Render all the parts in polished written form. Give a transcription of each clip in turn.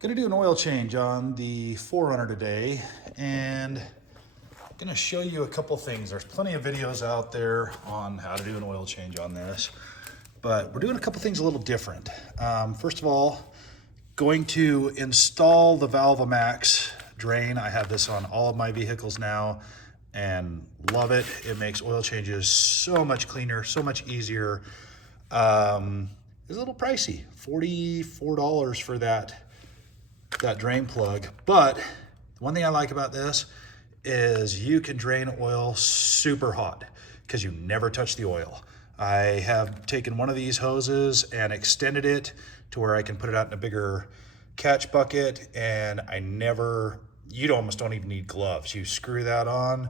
Gonna do an oil change on the 4Runner today, and I'm gonna show you a couple things. There's plenty of videos out there on how to do an oil change on this, but we're doing a couple things a little different. First of all, going to install the ValvoMax drain. I have this on all of my vehicles now and love it. It makes oil changes so much cleaner, so much easier. It's a little pricey, $44 for that drain plug. But one thing I like about this is you can drain oil super hot because you never touch the oil. I have taken one of these hoses and extended it to where I can put it out in a bigger catch bucket, and you almost don't even need gloves. You screw that on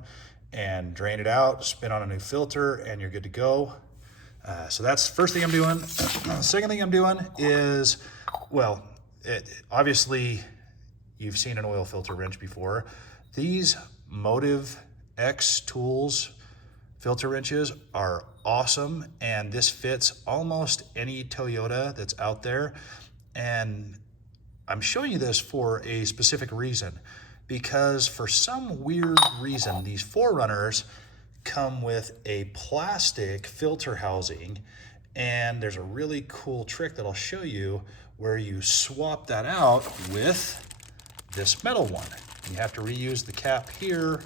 and drain it out, spin on a new filter, and you're good to go. So that's the first thing I'm doing. Second thing I'm doing is, well, obviously you've seen an oil filter wrench before. These Motiv X tools filter wrenches are awesome, and this fits almost any Toyota that's out there. And I'm showing you this for a specific reason, because for some weird reason, these 4Runners come with a plastic filter housing, and there's a really cool trick that I'll show you where you swap that out with this metal one. You have to reuse the cap here,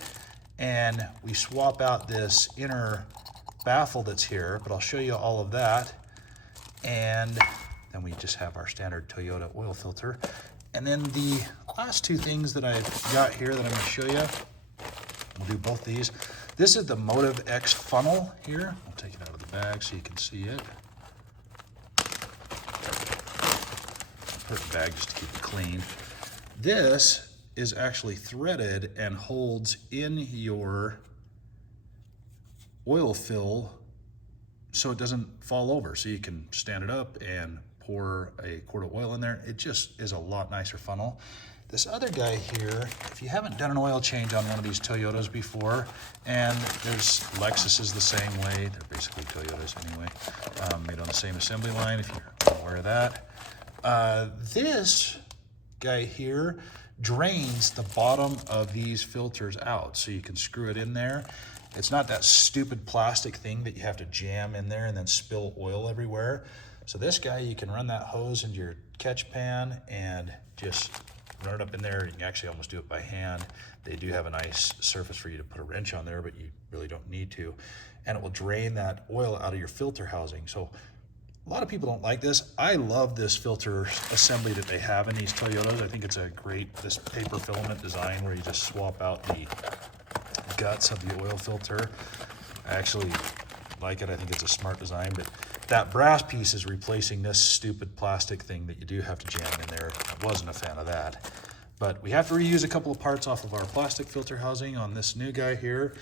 and we swap out this inner baffle that's here, but I'll show you all of that. And then we just have our standard Toyota oil filter. And then the last two things that I've got here that I'm gonna show you, we'll do both these. This is the Motiv X funnel here. I'll take it out of the bag so you can see it. Put it in the bag just to keep it clean. This is actually threaded and holds in your oil fill so it doesn't fall over. So you can stand it up and pour a quart of oil in there. It just is a lot nicer funnel. This other guy here, if you haven't done an oil change on one of these Toyotas before, and there's Lexuses the same way, they're basically Toyotas anyway, made on the same assembly line if you're aware of that. This guy here drains the bottom of these filters out, so you can screw it in there. It's not that stupid plastic thing that you have to jam in there and then spill oil everywhere. So this guy, you can run that hose into your catch pan and just run it up in there. You can actually almost do it by hand. They do have a nice surface for you to put a wrench on there, but you really don't need to. And it will drain that oil out of your filter housing. So a lot of people don't like this. I love this filter assembly that they have in these Toyotas. I think it's a great, this paper filament design where you just swap out the guts of the oil filter. I actually like it. I think it's a smart design, but that brass piece is replacing this stupid plastic thing that you do have to jam in there. I wasn't a fan of that. But we have to reuse a couple of parts off of our plastic filter housing on this new guy here.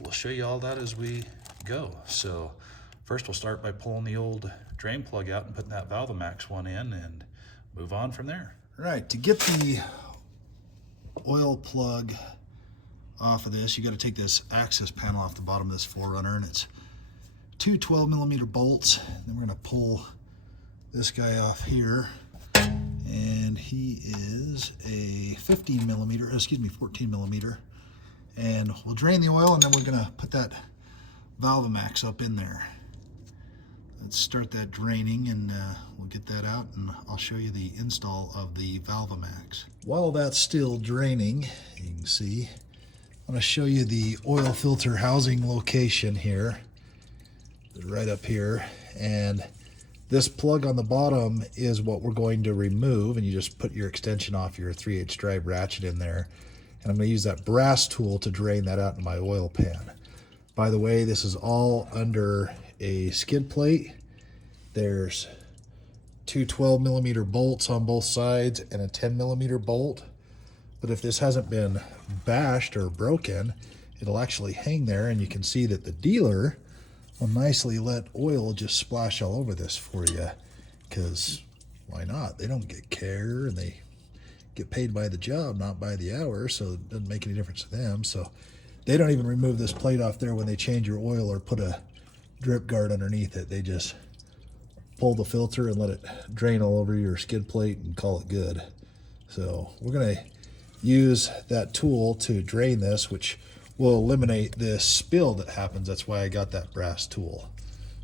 We'll show you all that as we go. So first we'll start by pulling the old drain plug out and putting that ValvoMax one in and move on from there. All right, to get the oil plug off of this, you got to take this access panel off the bottom of this 4Runner, and it's two 12mm bolts. Then we're going to pull this guy off here, and he is a 14mm, and we'll drain the oil, and then we're going to put that ValvoMax up in there. Let's start that draining, and we'll get that out, and I'll show you the install of the ValvoMax. While that's still draining, you can see, I'm going to show you the oil filter housing location here. Right up here, and this plug on the bottom is what we're going to remove, and you just put your extension off your 3/8 drive ratchet in there, and I'm going to use that brass tool to drain that out in my oil pan. By the way, this is all under a skid plate. There's two 12mm bolts on both sides and a 10mm bolt, but if this hasn't been bashed or broken, it'll actually hang there, and you can see that the dealer will nicely let oil just splash all over this for you, because why not? They don't get care, and they get paid by the job, not by the hour, so it doesn't make any difference to them. So they don't even remove this plate off there when they change your oil or put a drip guard underneath it. They just pull the filter and let it drain all over your skid plate and call it good. So we're going to use that tool to drain this, which will eliminate this spill that happens. That's why I got that brass tool.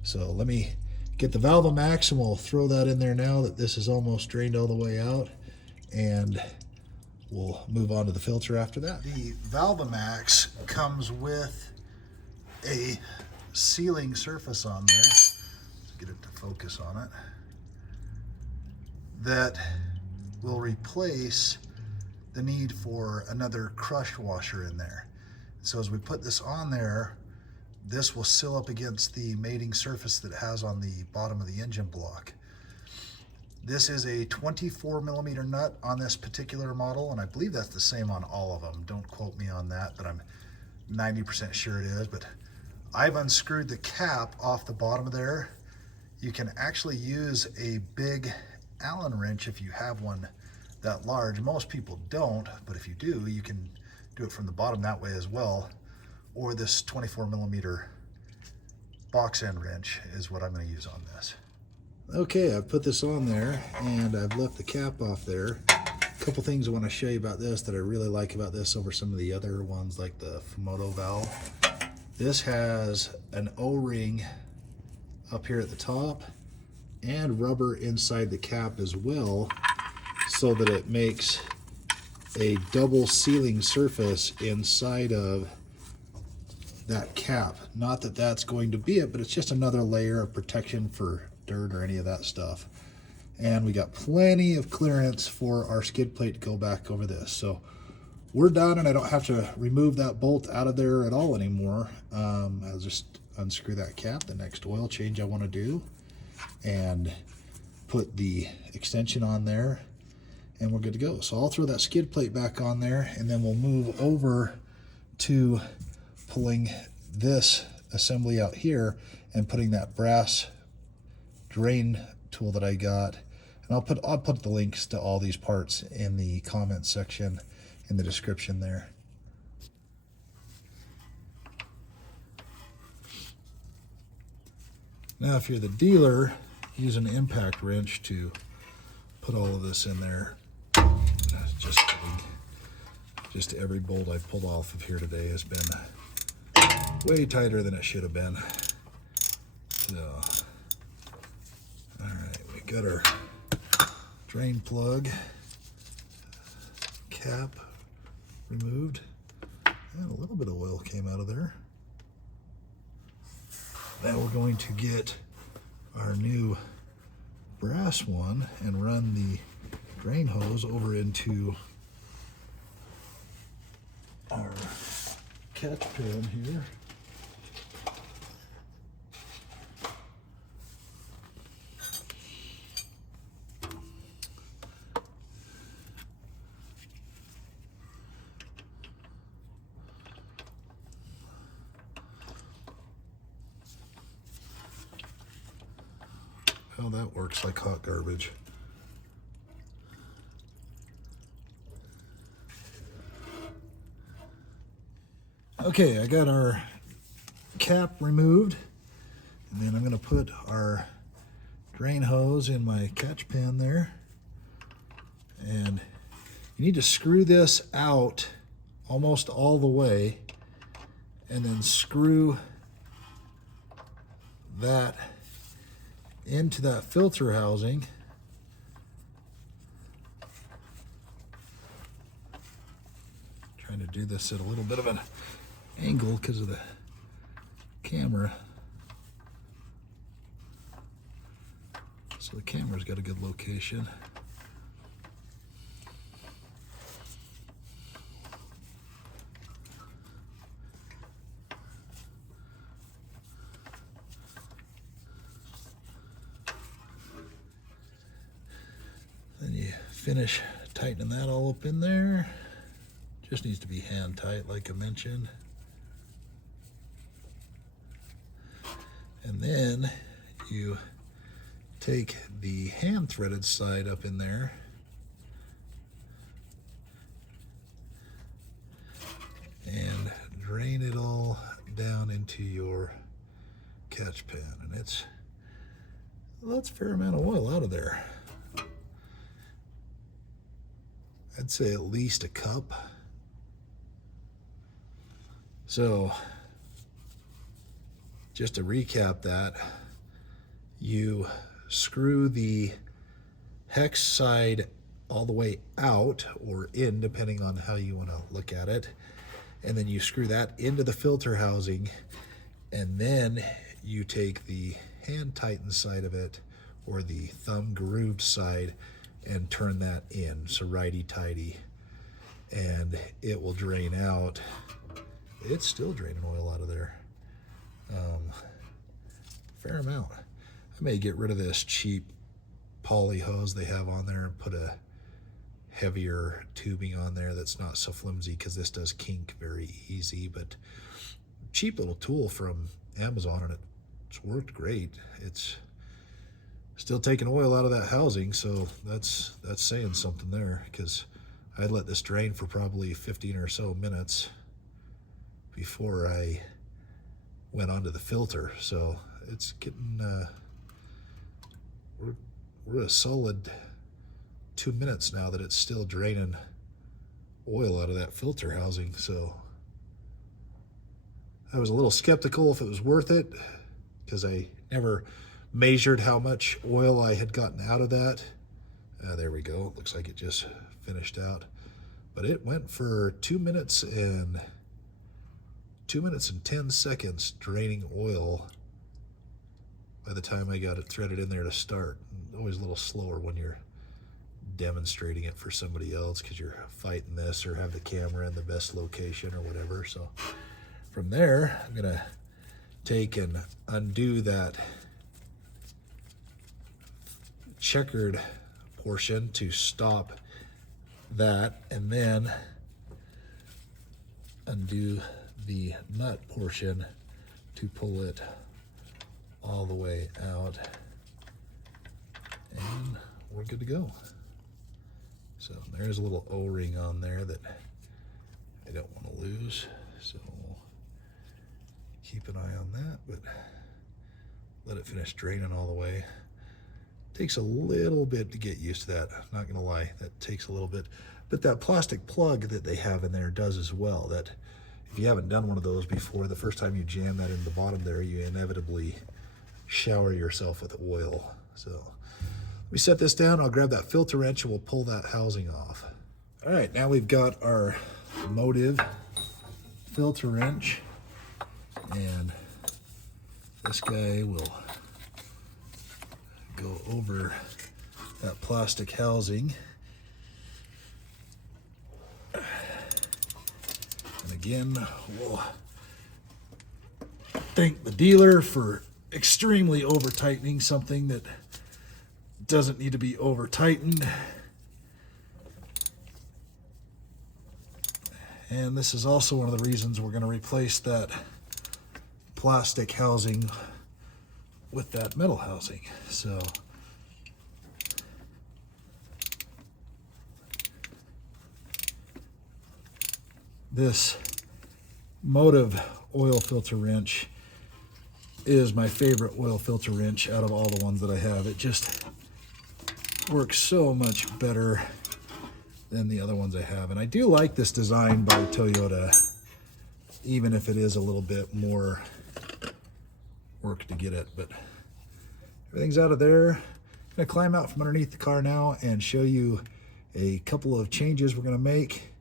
So let me get the ValvoMax and we'll throw that in there now that this is almost drained all the way out, and we'll move on to the filter after that. The ValvoMax comes with a sealing surface on there. Let's get it to focus on it. That will replace the need for another crush washer in there. So as we put this on there, this will seal up against the mating surface that it has on the bottom of the engine block. This is a 24mm nut on this particular model, and I believe that's the same on all of them. Don't quote me on that, but I'm 90% sure it is. But I've unscrewed the cap off the bottom of there. You can actually use a big Allen wrench if you have one that large. Most people don't, but if you do, you can do it from the bottom that way as well. Or this 24mm box end wrench is what I'm going to use on this. Okay, I've put this on there and I've left the cap off there. A couple things I want to show you about this that I really like about this over some of the other ones like the Motiv valve. This has an O-ring up here at the top and rubber inside the cap as well, so that it makes a double sealing surface inside of that cap. Not that that's going to be it, but it's just another layer of protection for dirt or any of that stuff. And we got plenty of clearance for our skid plate to go back over this. So we're done, and I don't have to remove that bolt out of there at all anymore. I'll just unscrew that cap, the next oil change I want to do, and put the extension on there, and we're good to go. So I'll throw that skid plate back on there, and then we'll move over to pulling this assembly out here and putting that brass drain tool that I got. And I'll put the links to all these parts in the comment section in the description there. Now, if you're the dealer, use an impact wrench to put all of this in there. Just every bolt I've pulled off of here today has been way tighter than it should have been. So, all right, we got our drain plug cap removed, and a little bit of oil came out of there. Now we're going to get our new brass one and run the drain hose over into our catch pan here. Well, that works like hot garbage. Okay, I got our cap removed, and then I'm going to put our drain hose in my catch pan there. And you need to screw this out almost all the way, and then screw that into that filter housing. Trying to do this at a little bit of an angle because of the camera. So the camera's got a good location. Then you finish tightening that all up in there. Just needs to be hand tight like I mentioned. And then you take the hand threaded side up in there and drain it all down into your catch pan. And that's a fair amount of oil out of there. I'd say at least a cup. So just to recap that, you screw the hex side all the way out or in, depending on how you want to look at it. And then you screw that into the filter housing, and then you take the hand tighten side of it or the thumb grooved side and turn that in, so righty-tighty, and it will drain out. It's still draining oil out of there. Fair amount. I may get rid of this cheap poly hose they have on there and put a heavier tubing on there that's not so flimsy, because this does kink very easy. But cheap little tool from Amazon, and it's worked great. It's still taking oil out of that housing, so that's saying something there, because I'd let this drain for probably 15 or so minutes before I went onto the filter. So it's getting we're a solid 2 minutes now that it's still draining oil out of that filter housing. So I was a little skeptical if it was worth it, because I never measured how much oil I had gotten out of that. There we go. It looks like it just finished out, but it went for 2 minutes and 10 seconds draining oil by the time I got it threaded in there to start. Always a little slower when you're demonstrating it for somebody else, because you're fighting this or have the camera in the best location or whatever. So from there, I'm gonna take and undo that checkered portion to stop that, and then undo the nut portion to pull it all the way out, and we're good to go. So there's a little O-ring on there that I don't want to lose, so we'll keep an eye on that, but let it finish draining all the way. Takes a little bit to get used to that, not gonna lie, that takes a little bit, but that plastic plug that they have in there does as well. That if you haven't done one of those before, the first time you jam that in the bottom there, you inevitably shower yourself with oil. So let me set this down, I'll grab that filter wrench and we'll pull that housing off. All right, now we've got our Motiv filter wrench, and this guy will go over that plastic housing. And again, we'll thank the dealer for extremely over tightening something that doesn't need to be over tightened. And this is also one of the reasons we're going to replace that plastic housing with that metal housing. So this Motiv oil filter wrench is my favorite oil filter wrench out of all the ones that I have. It just works so much better than the other ones I have. And I do like this design by Toyota, even if it is a little bit more work to get it. But everything's out of there. I'm gonna climb out from underneath the car now and show you a couple of changes we're gonna make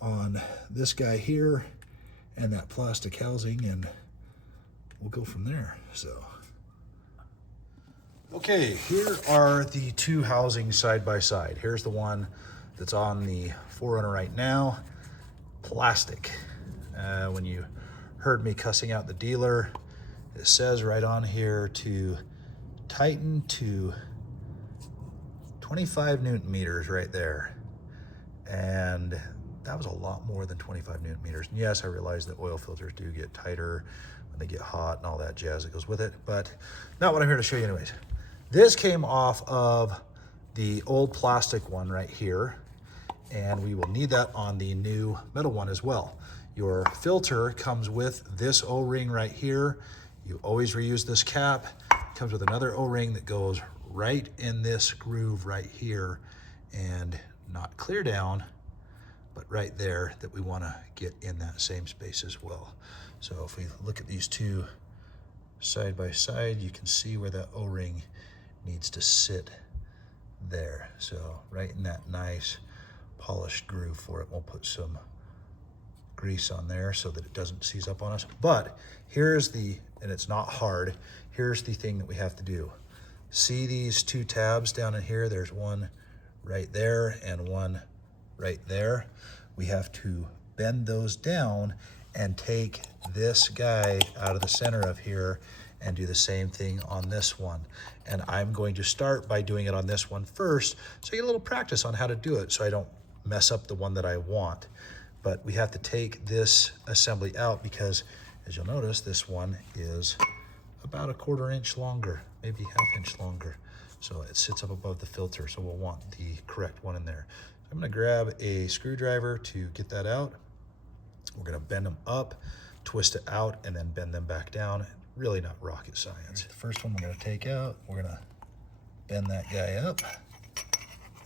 on this guy here and that plastic housing, and we'll go from there. So okay, here are the two housings side by side. Here's the one that's on the 4Runner right now, plastic. When you heard me cussing out the dealer, it says right on here to tighten to 25 Newton meters right there. And that was a lot more than 25 Newton meters. And yes, I realize that oil filters do get tighter when they get hot and all that jazz that goes with it, but not what I'm here to show you anyways. This came off of the old plastic one right here, and we will need that on the new metal one as well. Your filter comes with this O-ring right here. You always reuse this cap. It comes with another O-ring that goes right in this groove right here, and not clear down, but right there that we want to get in that same space as well. So if we look at these two side by side, you can see where that O-ring needs to sit there. So right in that nice polished groove for it. We'll put some grease on there so that it doesn't seize up on us. But here's the, and it's not hard, here's the thing that we have to do. See these two tabs down in here? There's one right there and one right there. We have to bend those down and take this guy out of the center of here and do the same thing on this one. And I'm going to start by doing it on this one first, so I get a little practice on how to do it so I don't mess up the one that I want. But we have to take this assembly out because, as you'll notice, this one is about 1/4 inch longer, maybe 1/2 inch longer. So it sits up above the filter, so we'll want the correct one in there. I'm gonna grab a screwdriver to get that out. We're gonna bend them up, twist it out, and then bend them back down. Really not rocket science. The first one we're gonna take out, we're gonna bend that guy up,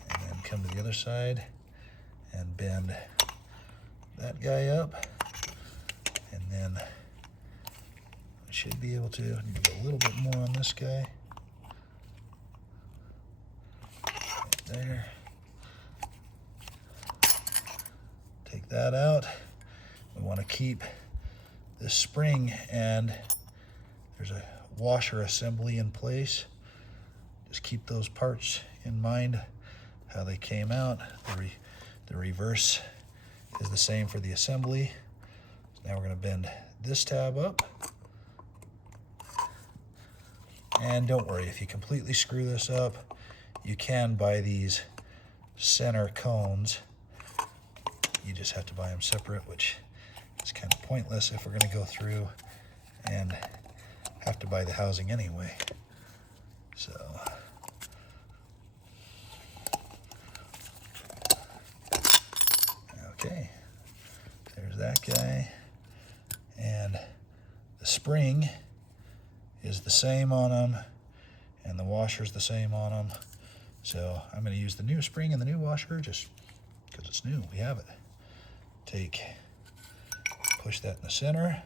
and then come to the other side and bend that guy up, and then I should be able to do a little bit more on this guy. Right there. Take that out. We want to keep this spring, and there's a washer assembly in place. Just keep those parts in mind, how they came out. The reverse is the same for the assembly. So now we're going to bend this tab up. And don't worry, if you completely screw this up, you can buy these center cones. You just have to buy them separate, which is kind of pointless if we're going to go through and have to buy the housing anyway. So okay, there's that guy, and the spring is the same on them, and the washer's the same on them. So I'm going to use the new spring and the new washer just because it's new. We have it. Push that in the center,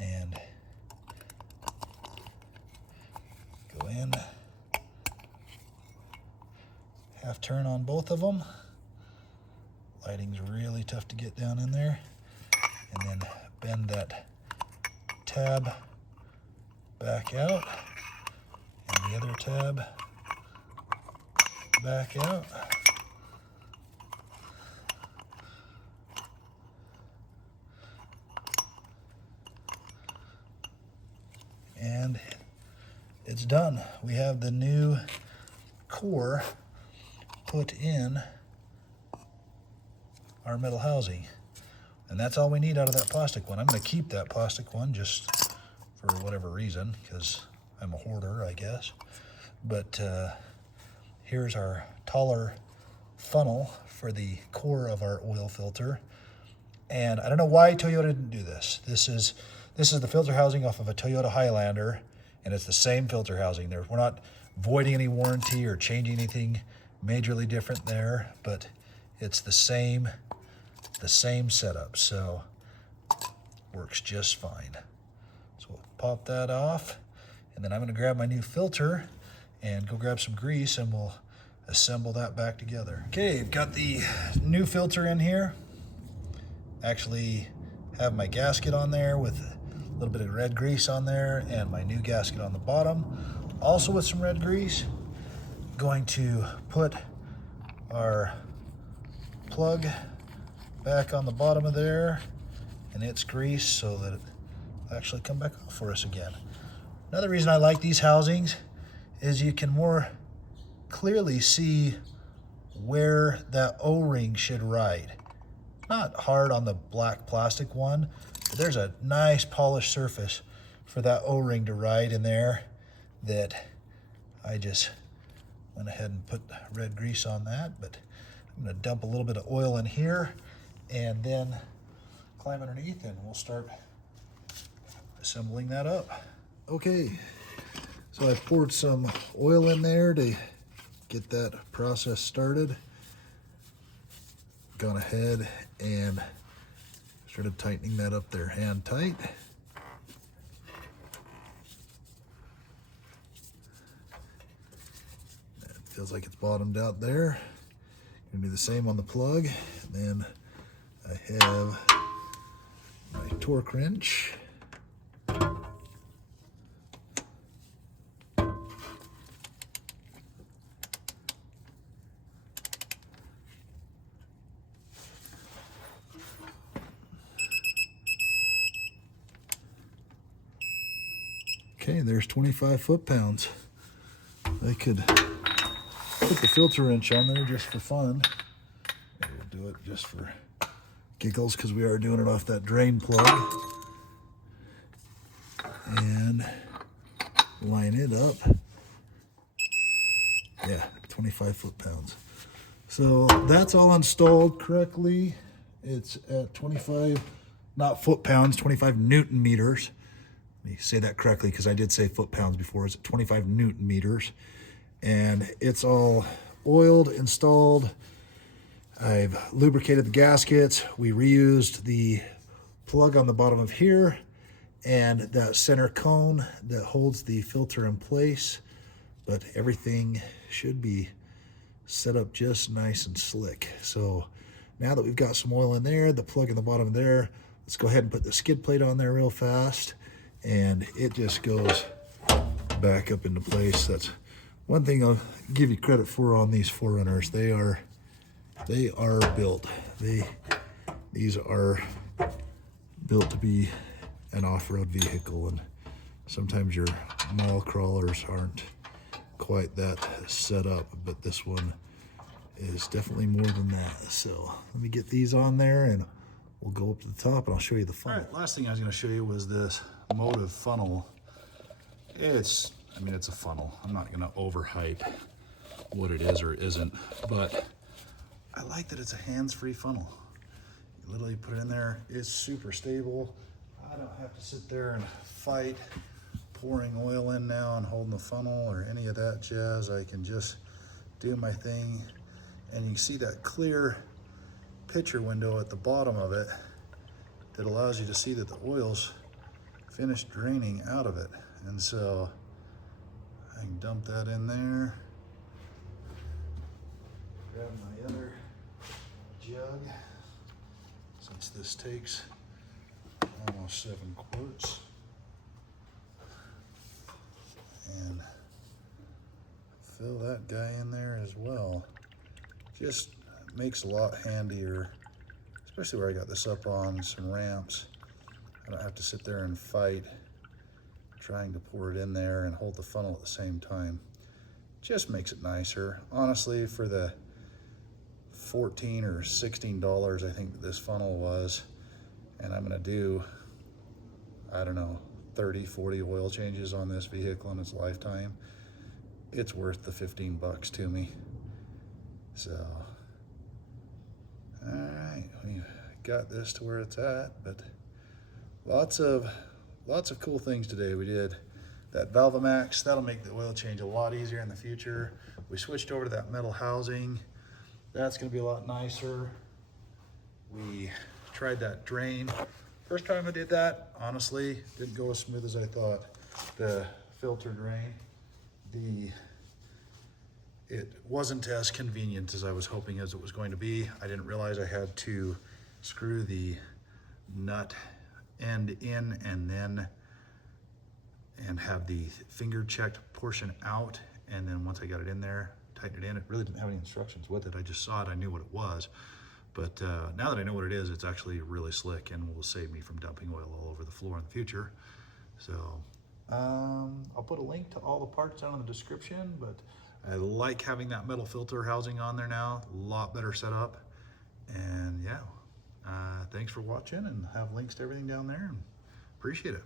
and go in. Half turn on both of them. Lighting's really tough to get down in there. And then bend that tab back out, and the other tab back out. And it's done. We have the new core put in our metal housing. And that's all we need out of that plastic one. I'm going to keep that plastic one just for whatever reason, because I'm a hoarder, I guess. But here's our taller funnel for the core of our oil filter. And I don't know why Toyota didn't do this. This is the filter housing off of a Toyota Highlander, and it's the same filter housing there. We're not voiding any warranty or changing anything majorly different there, but it's the same setup, so works just fine. So we'll pop that off, and then I'm gonna grab my new filter and go grab some grease, and we'll assemble that back together. Okay, I've got the new filter in here. Actually have my gasket on there with a little bit of red grease on there, and my new gasket on the bottom, also with some red grease. Going to put our plug back on the bottom of there, and it's greased so that it'll actually come back off for us again. Another reason I like these housings is you can more clearly see where that O-ring should ride. Not hard on the black plastic one, but there's a nice polished surface for that O-ring to ride in there that I just went ahead and put red grease on that. But I'm going to dump a little bit of oil in here and then climb underneath, and we'll start assembling that up. Okay, so I poured some oil in there to get that process started. gone ahead and started tightening that up there hand tight. It feels like it's bottomed out there. Gonna do the same on the plug. And then I have my torque wrench. Okay, there's 25 foot-pounds. I could put the filter wrench on there just for fun. Maybe we'll do it just for giggles because we are doing it off that drain plug. And line it up. Yeah, 25 foot-pounds. So that's all installed correctly. It's at 25, not foot-pounds, 25 Newton meters. Let me say that correctly because I did say foot-pounds before. It's at 25 Newton meters. And it's all oiled, installed. I've lubricated the gaskets. We reused the plug on the bottom of here and that center cone that holds the filter in place. But everything should be set up just nice and slick. So now that we've got some oil in there, the plug in the bottom there, let's go ahead and put the skid plate on there real fast. And it just goes back up into place. That's one thing I'll give you credit for on these 4Runners. They are built. These are built to be an off-road vehicle, and sometimes your mall crawlers aren't quite that set up, but this one is definitely more than that. So let me get these on there and we'll go up to the top and I'll show you the funnel. All right, last thing I was going to show you was this Motiv funnel. It's a funnel. I'm not going to overhype what it is or isn't, but I like that it's a hands-free funnel. You literally put it in there. It's super stable. I don't have to sit there and fight pouring oil in now and holding the funnel or any of that jazz. I can just do my thing, and you can see that clear picture window at the bottom of it that allows you to see that the oil's finished draining out of it. And so I can dump that in there, grab my other jug, since this takes almost 7 quarts, and fill that guy in there as well. Just makes a lot handier, especially where I got this up on some ramps. I don't have to sit there and fight trying to pour it in there and hold the funnel at the same time. Just makes it nicer. Honestly, for the $14 or $16 I think this funnel was, and I'm gonna do, I don't know, 30, 40 oil changes on this vehicle in its lifetime, it's worth the 15 bucks to me. So, all right, we've got this to where it's at, but lots of cool things today. We did that ValvoMax. That'll make the oil change a lot easier in the future. We switched over to that metal housing. That's gonna be a lot nicer. We tried that drain. First time I did that, honestly, didn't go as smooth as I thought. The filter drain, it wasn't as convenient as I was hoping as it was going to be. I didn't realize I had to screw the nut end in and have the finger checked portion out. And then once I got it in there, tighten it in. It really didn't have any instructions with it. I just saw it, I knew what it was. But now that I know what it is, it's actually really slick and will save me from dumping oil all over the floor in the future. So I'll put a link to all the parts down in the description, but I like having that metal filter housing on there now. A lot better setup. And yeah, thanks for watching, and have links to everything down there. And appreciate it.